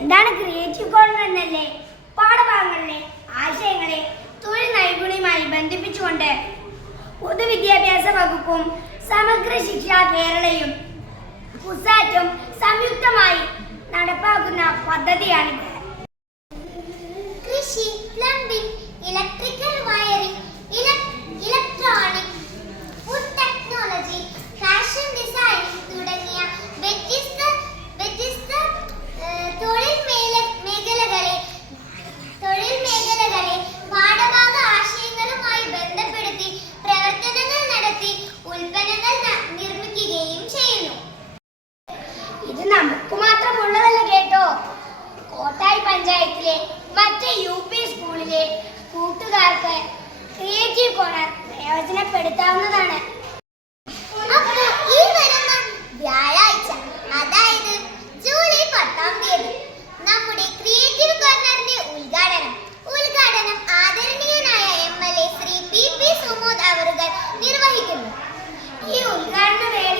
എന്താണ് creative corner എന്നല്ലേ? പാഠഭാഗങ്ങളിലെ ആശയങ്ങളെ തൊഴിൽ നൈപുണ്യമായി ബന്ധിപ്പിച്ചുകൊണ്ട് പൊതുവിദ്യാഭ്യാസ വകുപ്പും സമഗ്ര ശിക്ഷ കേരളയും കുസാറ്റും സംയുക്തമായി നടപ്പാക്കുന്ന പദ്ധതിയാണിത്. കൃഷി, plumbing, electrical wiring, electronic, food technology, fashion designing തുടങ്ങിയ വ്യത്യസ്ത തൊഴിൽ മേഖലകളെ പാഠഭാഗ ആശയങ്ങളുമായി ബന്ധപ്പെടുത്തി പ്രവർത്തനങ്ങൾ നടത്തി ഉൽപ്പന്നങ്ങൾ നിർമ്മിക്കുകയും ചെയ്യുന്നു. ഇത് നമുക്ക് മാത്രമുള്ളതല്ല കേട്ടോ. കോട്ടായി പഞ്ചായത്തിലെ മറ്റ് UP സ്കൂളിലെ കൂട്ടുകാർക്ക് ക്രിയേറ്റീവ് കോർണർ പ്രയോജനപ്പെടുത്താവുന്നതാണ്. അപ്പോൾ ഈ വരുന്ന വ്യാഴാഴ്ച, അതായത് ജൂലൈ 10-ാം തീയതി നമ്മുടെ ക്രിയേറ്റീവ് കോർണറിന്റെ ഉദ്ഘാടനം ആദരണീയനായ MLA ശ്രീ PP സുമോദ് അവറുകൾ നിർവഹിക്കുന്നു. ഈ ഉദ്ഘാടന വേളയിൽ